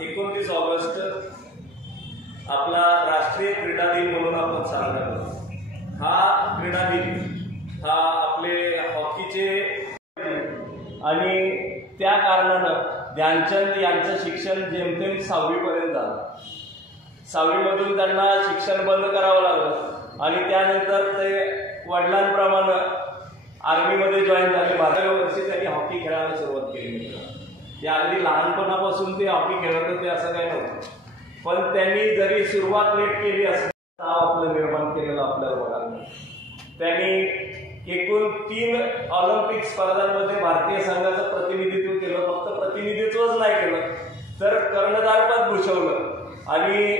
29 August आपला राष्ट्रीय क्रीडा दिन म्हणून आपण साजरा करतो। हा क्रीडा दिन हा आपले हॉकीचे आणि त्या कारणानं ध्यानचंद यांचं शिक्षण जेमतेम 6वी पर्यंत झालं। 6वी मधून त्यांना शिक्षण बंद करावं लागलं आणि त्यानंतर ते वडिलांप्रमाणे आर्मीमध्ये जॉईन झाले। 12व्या वर्षी त्यांनी हॉकी खेळायला सुरुवात केली। ते अगदी लहानपणापासून ते हॉकी खेळत होते असं काही नव्हतं, पण त्यांनी जरी सुरुवात लेट केली असं नाव आपलं निर्माण केलेलं आपल्याला बघायला। त्यांनी एकूण 3 ऑलिम्पिक स्पर्धांमध्ये भारतीय संघाचं प्रतिनिधित्व केलं। फक्त प्रतिनिधित्वच नाही केलं तर कर्णधारपद भूषवलं आणि